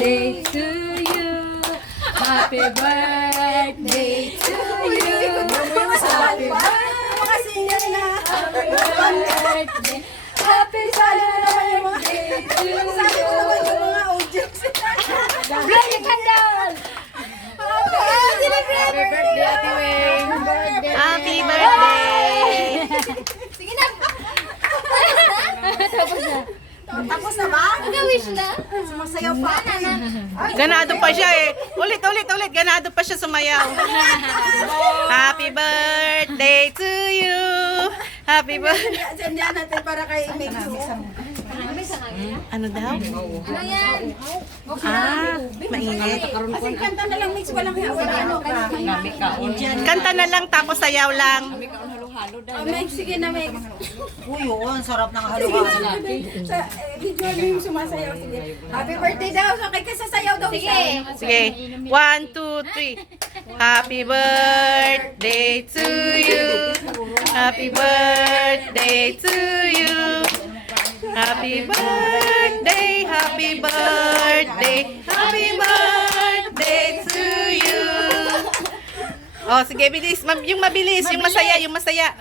birthday to you. Happy birthday to you. Happy birthday. Happy birthday to you. Blow the candle. Happy birthday, Ate Weng. Happy birthday! Sige na. Tapos na ba? Nag-wish na? Sumasayaw pa. Ganado pa siya eh. Ulit. Ganado pa siya sumayaw. Happy birthday to you. Happy birthday. Diyan natin para kay Mexo. Ano daw? Ano yan? Mainit. Kasi kanta na lang, Mix. Walang ano ka. Kanta na lang tapos sayaw lang. Mix, sige na, Mix. Uy, yun, sarap ng halo-halo. Sa video mo yung sumasayaw. Sige. Happy birthday daw. Sakay ka sasayaw daw siya. Sige. 1, 2, 3. Happy birthday to you. Happy birthday to you. Happy birthday, happy birthday, happy birthday to you. Oh, sige, bilis. Yung mabilis, yung masaya, yung masaya.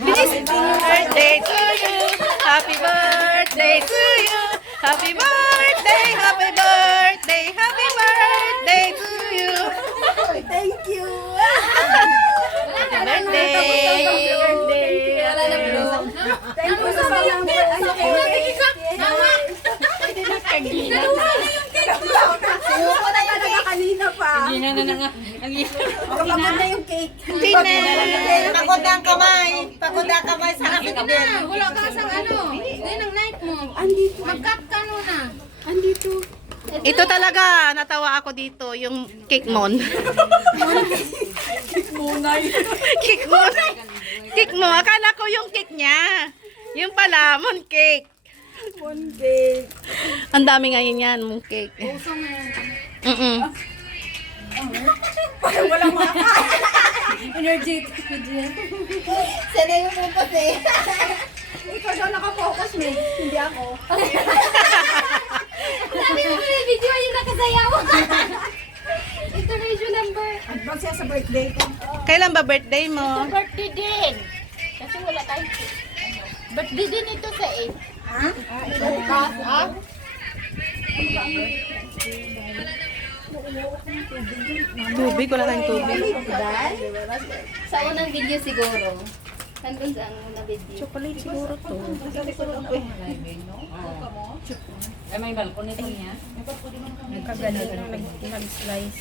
Bilis. Birthday to you. Happy birthday to you. Happy birthday, happy birthday, happy birthday to you. Thank you. Happy birthday. Wala na blow. Thank you sa salamat. Ano ko? Sumuko na talaga kanina pa. Hindi na nga. Pagod na yung cake. Pagod ang kamay. Pagod ang kamay sa akin. Wala ka sa ano. Yan ang night mo. Andito. Mag-cut ka muna. Andito. Ito talaga, natawa ako dito, yung cake mon. Cake mon. Cake mo. Akala ko yung cake niya. Yung pala, mon cake. One cake. Ang dami ngayon yan, mon cake. Parang walang makain. Energetic ko dyan. Sana yung focus eh. Ikaw daw nakafocus, me. Hindi ako. Sabi mo may video yung nakasayaw. Iteration number. Advance siya sa birthday ko. Kailan ba birthday mo? Birthday din. Kasi wala tayo. Birthday din ito sa 8. Ha? Tubig, wala tayong tubig. Sa unang video siguro. Nandun sa unang video. Chocolate siguro to. Ay, may balkon ito niya. Nagkagalit. Nag-slice.